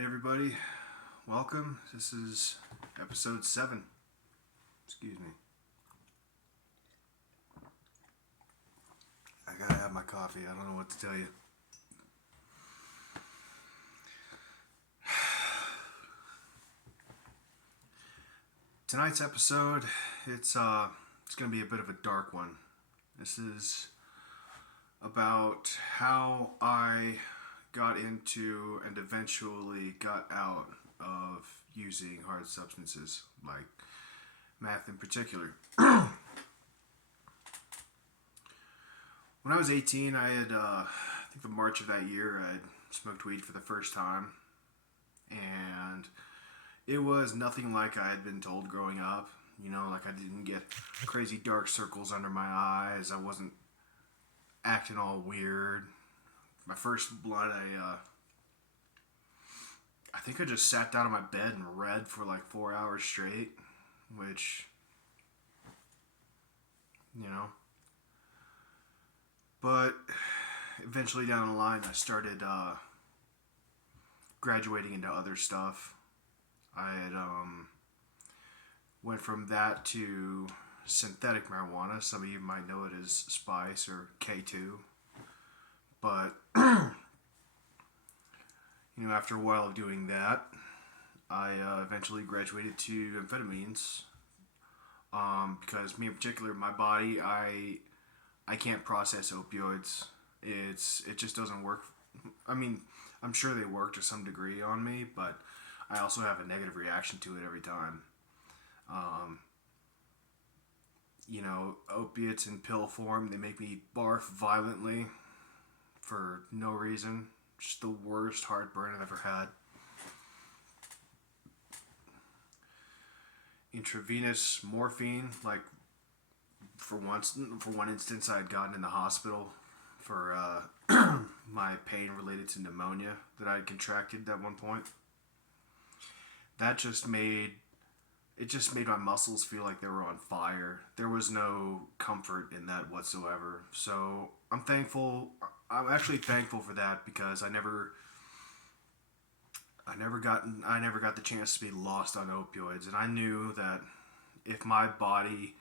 Alright, everybody, welcome. This is episode 7. Excuse me. I gotta have my coffee. I don't know what to tell you. Tonight's episode, it's gonna be a bit of a dark one. This is about how I got into and eventually got out of using hard substances, like meth in particular. When I was 18, I had, I think the March of that year, I had smoked weed for the first time. And it was nothing like I had been told growing up. You know, like I didn't get crazy dark circles under my eyes. I wasn't acting all weird. My first blunt, I think I just sat down on my bed and read for like 4 hours straight, which, you know. But eventually down the line, I started graduating into other stuff. I had went from that to synthetic marijuana. Some of you might know it as Spice or K2. But, you know, after a while of doing that, I eventually graduated to amphetamines. Because me in particular, my body, I can't process opioids. It just doesn't work. I mean, I'm sure they work to some degree on me, but I also have a negative reaction to it every time. You know, opiates in pill form, they make me barf violently for no reason. Just the worst heartburn I've ever had. Intravenous morphine, like for one instance, I had gotten in the hospital for my pain related to pneumonia that I had contracted at one point. That just made my muscles feel like they were on fire. There was no comfort in that whatsoever. So I'm actually thankful for that, because I never got the chance to be lost on opioids, and I knew that if my body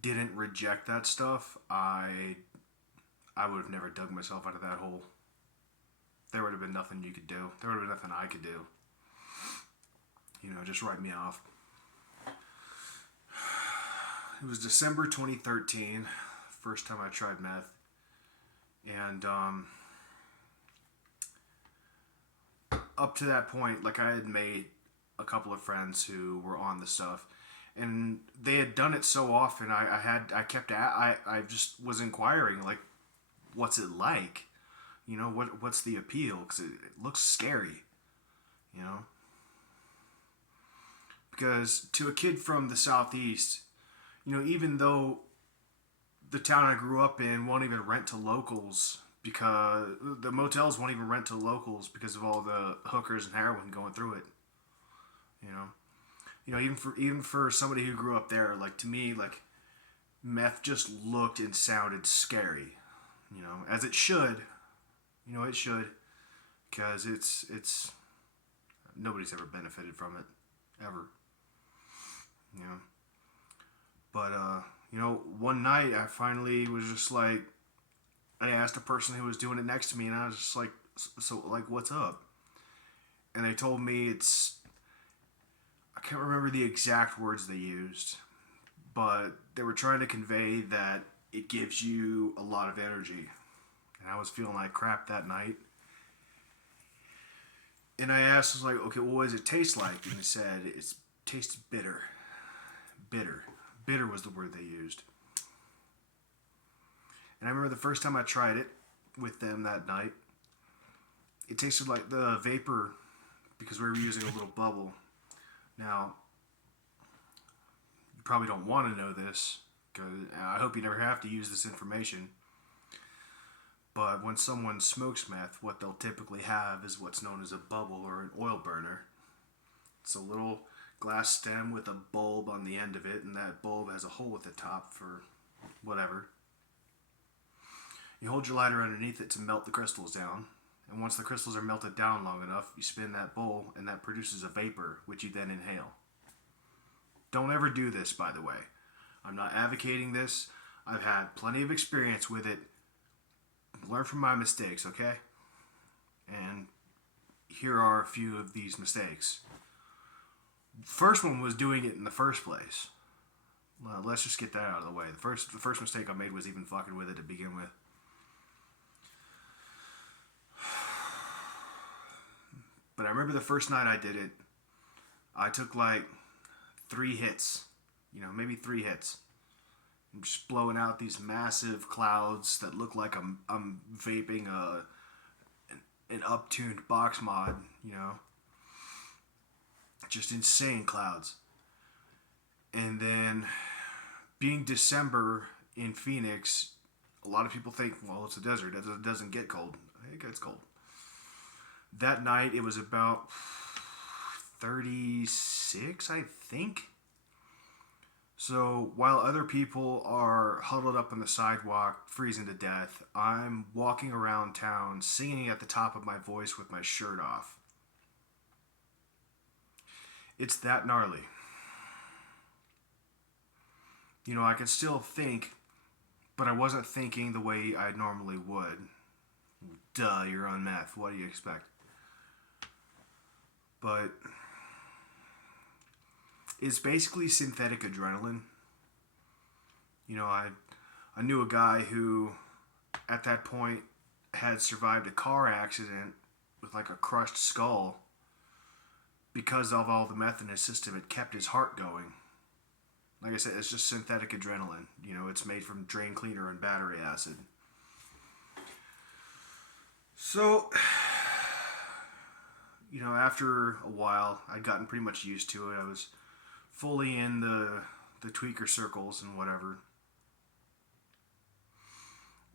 didn't reject that stuff, I would have never dug myself out of that hole. There would have been nothing you could do. There would have been nothing I could do. You know, just write me off. It was December 2013, first time I tried meth. And up to that point, like, I had made a couple of friends who were on the stuff, and they had done it so often. I just was inquiring, like, what's it like? You know, what's the appeal? Because it looks scary, you know. Because to a kid from the southeast, you know, even though the town I grew up in won't even rent to locals, because the motels won't even rent to locals because of all the hookers and heroin going through it. You know, even for somebody who grew up there, like, to me, like, meth just looked and sounded scary. You know, as it should. You know, it should, because it's nobody's ever benefited from it, ever. You know, but you know, one night I finally was just like, I asked a person who was doing it next to me, and I was just like, so, like, what's up? And they told me I can't remember the exact words they used, but they were trying to convey that it gives you a lot of energy. And I was feeling like crap that night. And I asked, I was like, okay, well, what does it taste like? And they said, it tastes bitter. Bitter. Bitter was the word they used. And I remember the first time I tried it with them that night, it tasted like the vapor, because we were using a little bubble. Now, you probably don't want to know this, because I hope you never have to use this information. But when someone smokes meth, what they'll typically have is what's known as a bubble or an oil burner. It's a little glass stem with a bulb on the end of it, and that bulb has a hole at the top for whatever. You hold your lighter underneath it to melt the crystals down, And once the crystals are melted down long enough, you spin that bowl and that produces a vapor, which you then inhale. Don't ever do this, by the way. I'm not advocating this. I've had plenty of experience with it. Learn from my mistakes, okay? And here are a few of these mistakes. First one was doing it in the first place. Well, let's just get that out of the way. The first mistake I made was even fucking with it to begin with. But I remember the first night I did it, I took like 3 hits. Maybe 3 hits. I'm just blowing out these massive clouds that look like I'm vaping an up-tuned box mod, Just insane clouds. And then, being December in Phoenix, a lot of people think, well, it's a desert. It doesn't get cold. It gets cold. That night, it was about 36, I think. So, while other people are huddled up on the sidewalk, freezing to death, I'm walking around town, singing at the top of my voice with my shirt off. It's that gnarly. I could still think, but I wasn't thinking the way I normally would. Duh, you're on meth. What do you expect? But it's basically synthetic adrenaline. I knew a guy who, at that point, had survived a car accident with like a crushed skull. Because of all the meth in his system, it kept his heart going. Like I said, it's just synthetic adrenaline. It's made from drain cleaner and battery acid. So, after a while, I'd gotten pretty much used to it. I was fully in the tweaker circles and whatever.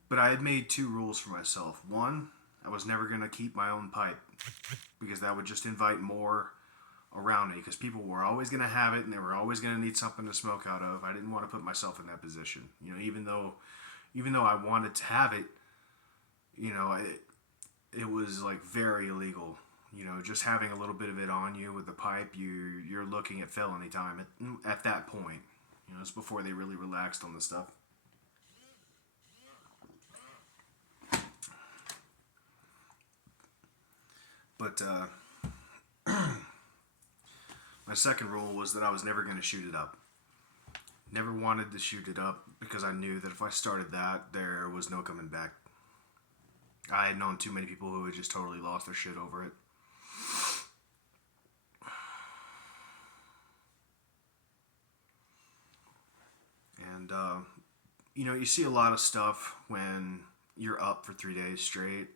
But I had made 2 rules for myself. One, I was never going to keep my own pipe, because that would just invite more around me, because people were always going to have it and they were always going to need something to smoke out of. I didn't want to put myself in that position. Even though I wanted to have it, it was like very illegal. Just having a little bit of it on you with the pipe, you're looking at felony time at that point. It's before they really relaxed on the stuff. But my second rule was that I was never going to shoot it up. Never wanted to shoot it up, because I knew that if I started that, there was no coming back. I had known too many people who had just totally lost their shit over it. And, you see a lot of stuff when you're up for 3 days straight.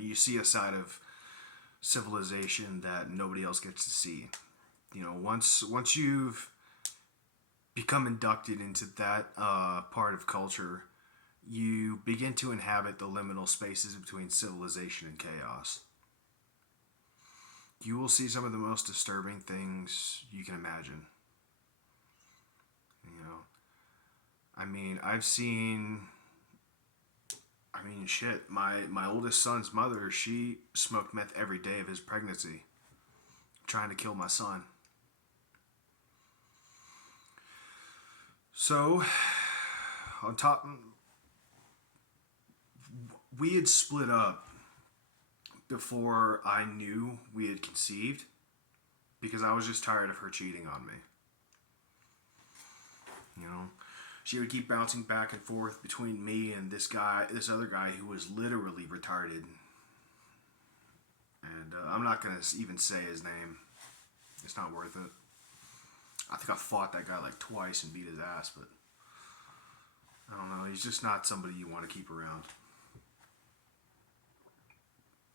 You see a side of civilization that nobody else gets to see. Once you've become inducted into that part of culture, you begin to inhabit the liminal spaces between civilization and chaos. You will see some of the most disturbing things you can imagine. Shit, my oldest son's mother, she smoked meth every day of his pregnancy, trying to kill my son. So, on top, we had split up before I knew we had conceived, because I was just tired of her cheating on me. She would keep bouncing back and forth between me and this other guy who was literally retarded. And I'm not going to even say his name. It's not worth it. I think I fought that guy like twice and beat his ass, but I don't know. He's just not somebody you want to keep around.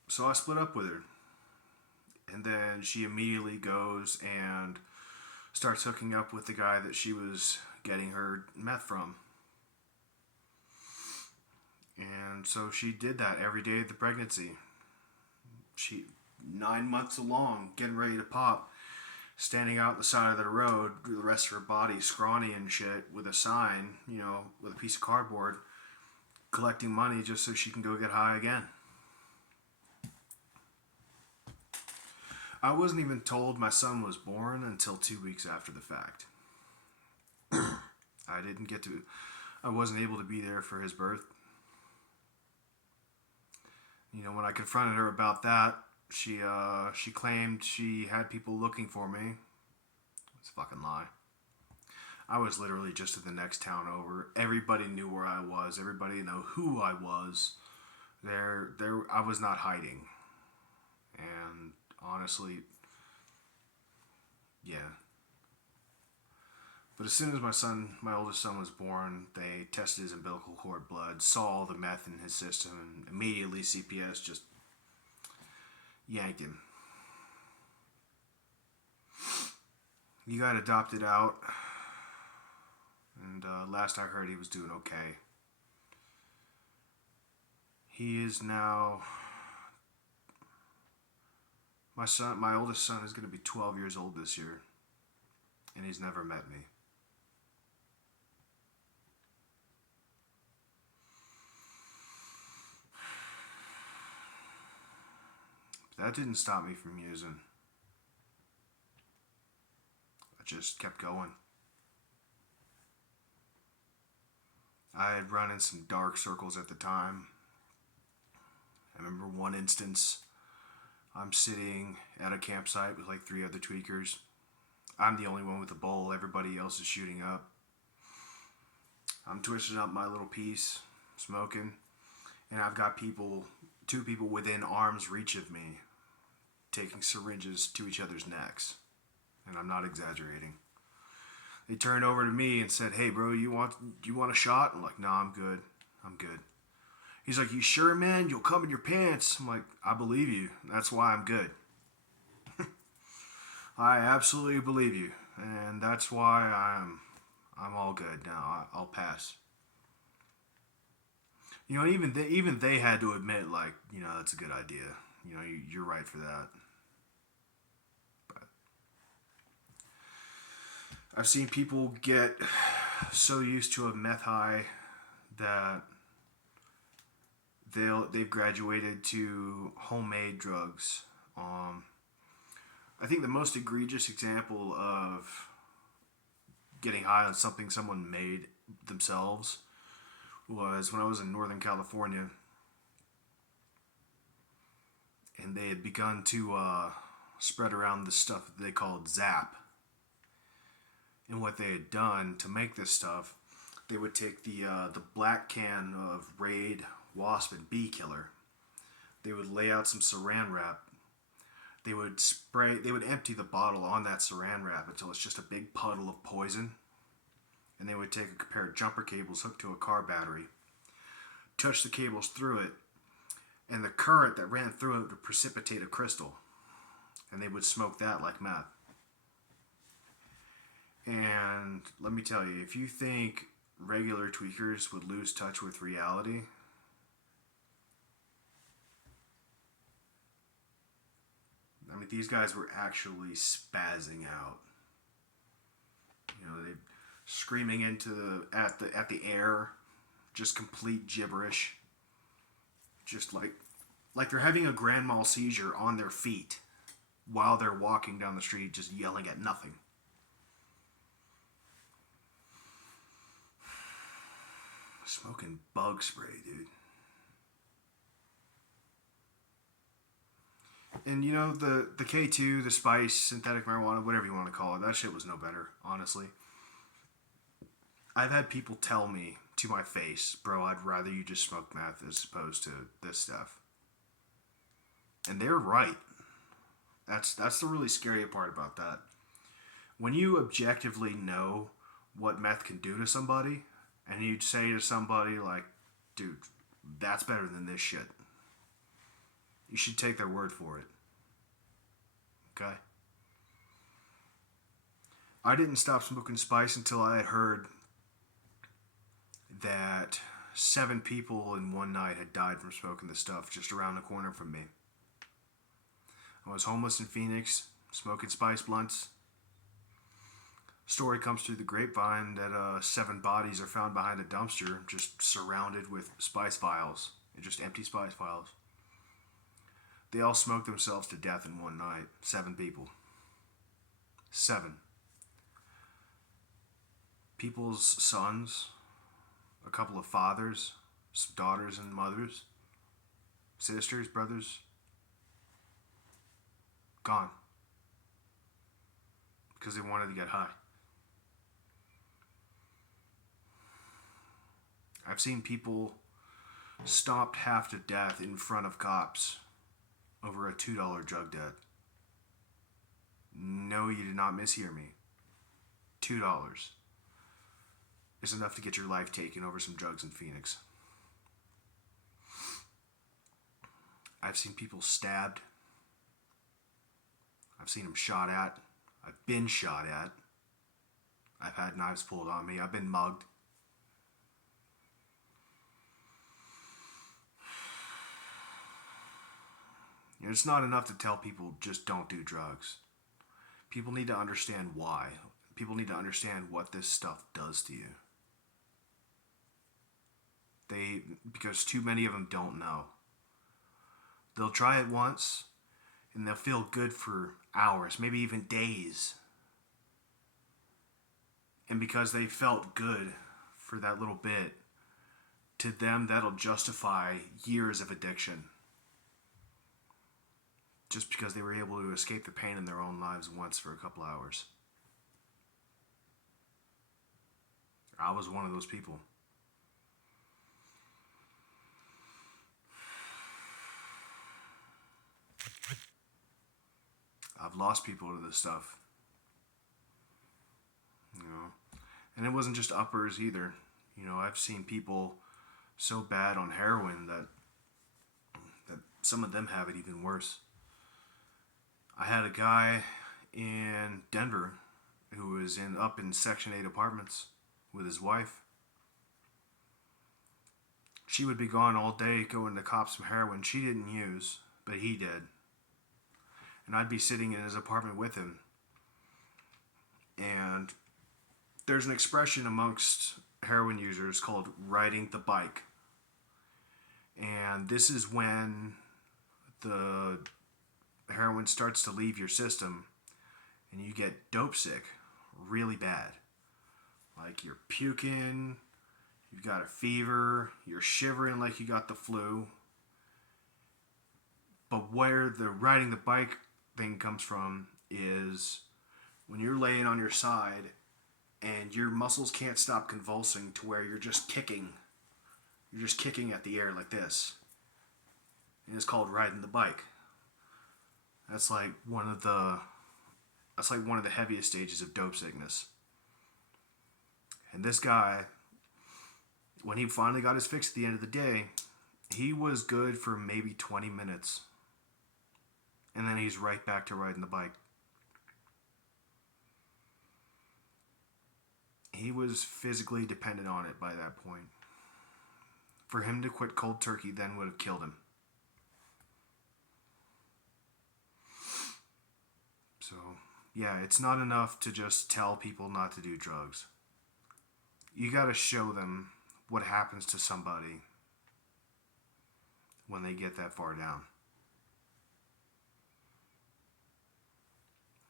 So I split up with her. And then she immediately goes and starts hooking up with the guy that she was getting her meth from. And so she did that every day of the pregnancy. She, 9 months along, getting ready to pop, standing out the side of the road, the rest of her body scrawny and shit, with a sign, with a piece of cardboard, collecting money just so she can go get high again. I wasn't even told my son was born until 2 weeks after the fact. I didn't get to, I wasn't able to be there for his birth. You know, when I confronted her about that, she claimed she had people looking for me. It's a fucking lie. I was literally just in the next town over. Everybody knew where I was. Everybody knew who I was. I was not hiding. And honestly, yeah. But as soon as my oldest son was born, they tested his umbilical cord blood, saw all the meth in his system, and immediately CPS just yanked him. He got adopted out, and last I heard he was doing okay. He is now, my oldest son is going to be 12 years old this year, and he's never met me. That didn't stop me from using. I just kept going. I had run in some dark circles at the time. I remember one instance, I'm sitting at a campsite with like 3 other tweakers. I'm the only one with a bowl. Everybody else is shooting up. I'm twisting up my little piece, smoking, and I've got 2 people within arm's reach of me, taking syringes to each other's necks. And I'm not exaggerating. They turned over to me and said, "Hey, bro, you want a shot?" I'm like, "Nah, I'm good. I'm good." He's like, "You sure, man? You'll come in your pants." I'm like, "I believe you. That's why I'm good." I absolutely believe you, and that's why I'm all good now. I'll pass. You know, even they had to admit, like, you know, that's a good idea. You know, you're right for that. But I've seen people get so used to a meth high that they've graduated to homemade drugs. I think the most egregious example of getting high on something someone made themselves was when I was in Northern California, and they had begun to spread around this stuff that they called Zap. And what they had done to make this stuff, they would take the black can of Raid, Wasp, and Bee Killer. They would lay out some saran wrap. They would empty the bottle on that saran wrap until it's just a big puddle of poison. And they would take a pair of jumper cables hooked to a car battery, touch the cables through it, and the current that ran through it would precipitate a crystal. And they would smoke that like meth. And let me tell you, if you think regular tweakers would lose touch with reality, I mean, these guys were actually spazzing out. You know, they screaming at the air, just complete gibberish. Just like they're having a grand mal seizure on their feet while they're walking down the street, just yelling at nothing. Smoking bug spray, dude. And you know, the K2, the spice, synthetic marijuana, whatever you want to call it, that shit was no better, honestly. I've had people tell me to my face, "Bro, I'd rather you just smoke meth as opposed to this stuff." And they're right. That's the really scary part about that. When you objectively know what meth can do to somebody, and you'd say to somebody like, "Dude, that's better than this shit," you should take their word for it. Okay? I didn't stop smoking spice until I had heard that 7 people in one night had died from smoking the stuff just around the corner from me. I was homeless in Phoenix, smoking spice blunts. Story comes through the grapevine that 7 bodies are found behind a dumpster, just surrounded with spice vials, just empty spice vials. They all smoked themselves to death in one night. 7 people. 7. People's sons, a couple of fathers, some daughters and mothers, sisters, brothers, gone. Because they wanted to get high. I've seen people stomped half to death in front of cops over a $2 drug debt. No, you did not mishear me. $2 is enough to get your life taken over some drugs in Phoenix. I've seen people stabbed. I've seen them shot at. I've been shot at. I've had knives pulled on me. I've been mugged. It's not enough to tell people just don't do drugs. People need to understand why. People need to understand what this stuff does to you. Because too many of them don't know. They'll try it once and they'll feel good for hours, maybe even days. And because they felt good for that little bit, to them that'll justify years of addiction. Just because they were able to escape the pain in their own lives once for a couple hours. I was one of those people. I've lost people to this stuff. And it wasn't just uppers either. I've seen people so bad on heroin that some of them have it even worse. I had a guy in Denver who was up in Section 8 apartments with his wife. She would be gone all day going to cop some heroin she didn't use, but he did. And I'd be sitting in his apartment with him. And there's an expression amongst heroin users called riding the bike. And this is when the heroin starts to leave your system and you get dope sick really bad. Like you're puking, you've got a fever, you're shivering like you got the flu. But where the riding the bike thing comes from is when you're laying on your side and your muscles can't stop convulsing to where you're just kicking. You're just kicking at the air like this. And it's called riding the bike. That's like one of the heaviest stages of dope sickness. And this guy, when he finally got his fix at the end of the day, he was good for maybe 20 minutes. And then he's right back to riding the bike. He was physically dependent on it by that point. For him to quit cold turkey then would have killed him. So, yeah, it's not enough to just tell people not to do drugs. You gotta show them what happens to somebody when they get that far down.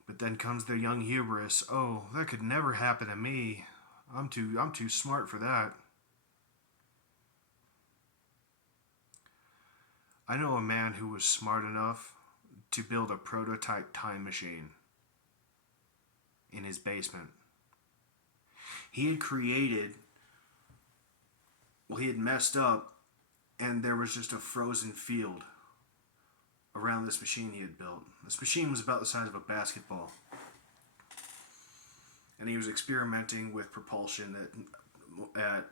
But then comes their young hubris. Oh, that could never happen to me. I'm too smart for that. I know a man who was smart enough to build a prototype time machine in his basement. He had messed up, and there was just a frozen field around this machine he had built. This machine was about the size of a basketball. And he was experimenting with propulsion at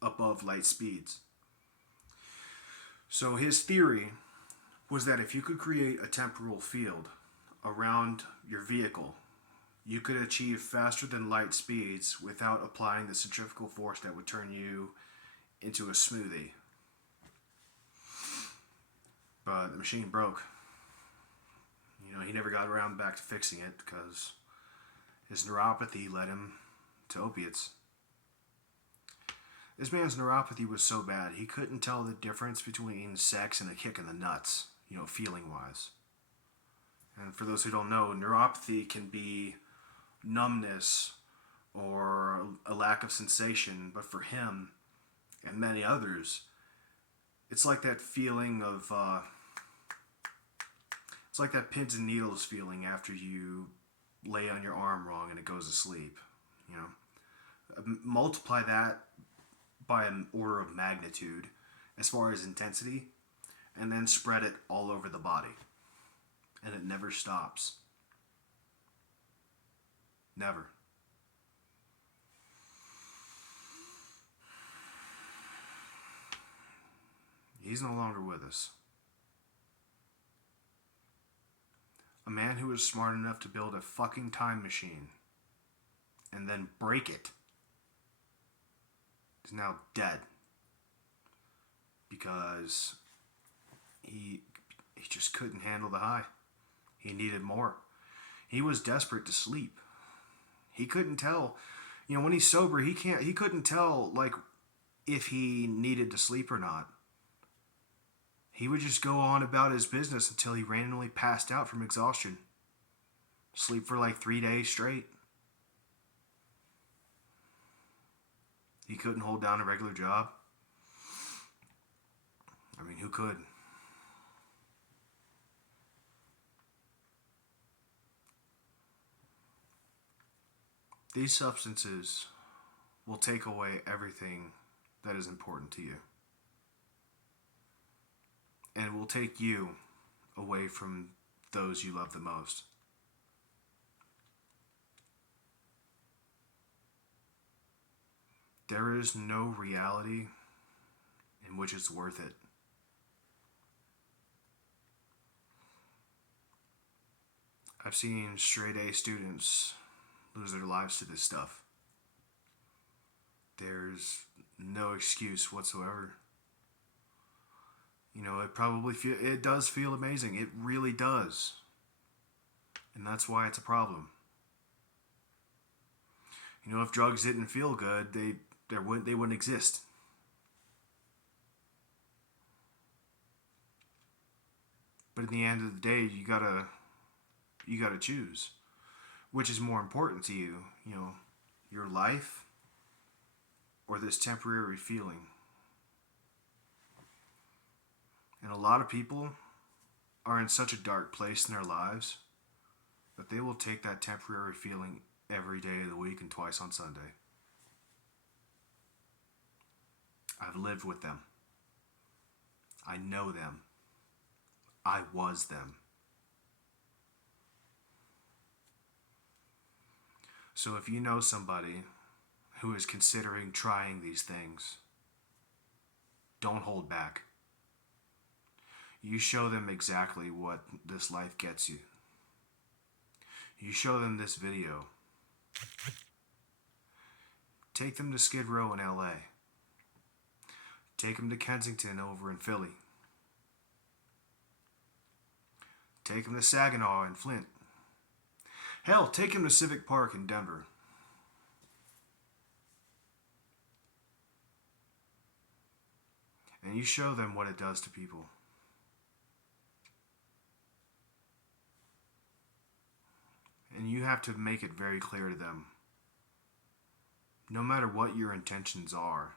above light speeds. So his theory was that if you could create a temporal field around your vehicle, you could achieve faster than light speeds without applying the centrifugal force that would turn you into a smoothie. But the machine broke. He never got around back to fixing it because his neuropathy led him to opiates. This man's neuropathy was so bad, he couldn't tell the difference between sex and a kick in the nuts. feeling wise. And for those who don't know, neuropathy can be numbness or a lack of sensation, but for him and many others, it's like that feeling of, it's like that pins and needles feeling after you lay on your arm wrong and it goes to sleep. Multiply that by an order of magnitude as far as intensity, and then spread it all over the body. And it never stops. Never. He's no longer with us. A man who was smart enough to build a fucking time machine and then break it is now dead because he just couldn't handle the high. He needed more. He was desperate to sleep. He couldn't tell, when he's sober, he couldn't tell like if he needed to sleep or not. He would just go on about his business until he randomly passed out from exhaustion. Sleep for like 3 days straight. He couldn't hold down a regular job. I mean, who could? These substances will take away everything that is important to you. And it will take you away from those you love the most. There is no reality in which it's worth it. I've seen straight A students lose their lives to this stuff. There's no excuse whatsoever. It does feel amazing. It really does. And that's why it's a problem. If drugs didn't feel good, they wouldn't exist. But in the end of the day, you gotta choose. Which is more important to you? Your life or this temporary feeling? And a lot of people are in such a dark place in their lives that they will take that temporary feeling every day of the week and twice on Sunday. I've lived with them. I know them. I was them. So if you know somebody who is considering trying these things, don't hold back. You show them exactly what this life gets you. You show them this video. Take them to Skid Row in LA. Take them to Kensington over in Philly. Take them to Saginaw in Flint. Hell, take them to Civic Park in Denver. And you show them what it does to people. And you have to make it very clear to them, no matter what your intentions are,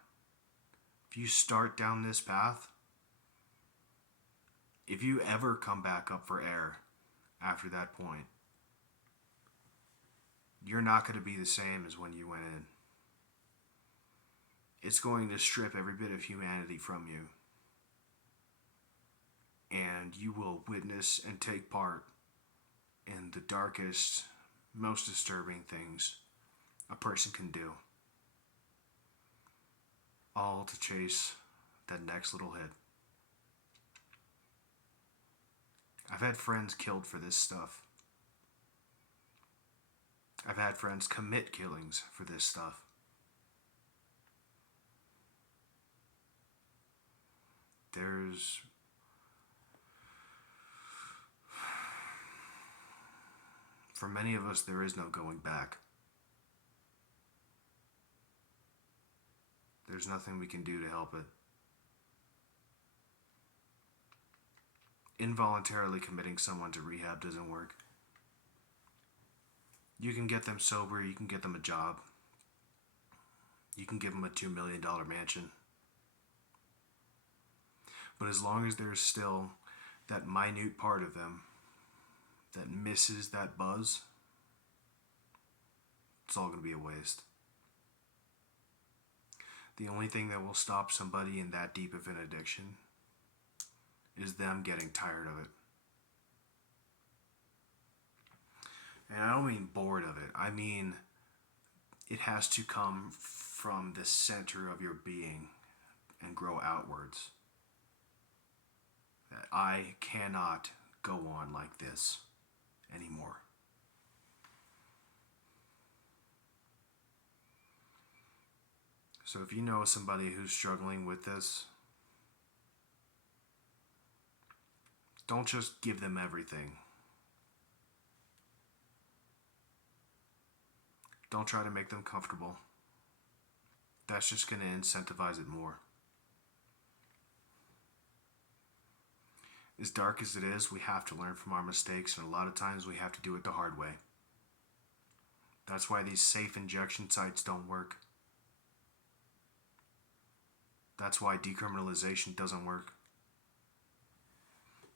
if you start down this path, if you ever come back up for air after that point, you're not going to be the same as when you went in. It's going to strip every bit of humanity from you. And you will witness and take part in the darkest, most disturbing things a person can do. All to chase that next little hit. I've had friends killed for this stuff. I've had friends commit killings for this stuff. For many of us, there is no going back. There's nothing we can do to help it. involuntarily committing someone to rehab doesn't work. You can get them sober, you can get them a job, you can give them a $2 million mansion. But as long as there's still that minute part of them that misses that buzz, it's all going to be a waste. The only thing that will stop somebody in that deep of an addiction is them getting tired of it. And I don't mean bored of it. I mean, it has to come from the center of your being and grow outwards. That I cannot go on like this anymore. So if you know somebody who's struggling with this, don't just give them everything. Don't try to make them comfortable. That's just going to incentivize it more. As dark as it is, we have to learn from our mistakes, and a lot of times we have to do it the hard way. That's why these safe injection sites don't work. That's why decriminalization doesn't work.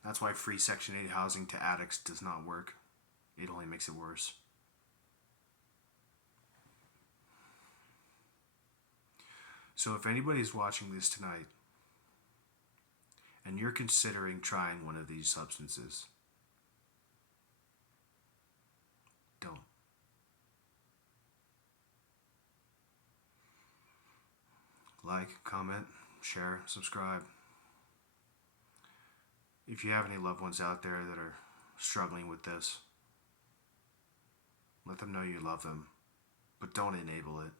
That's why free Section 8 housing to addicts does not work. It only makes it worse. So if anybody's watching this tonight and you're considering trying one of these substances, don't. Like, comment, share, subscribe. If you have any loved ones out there that are struggling with this, let them know you love them, but don't enable it.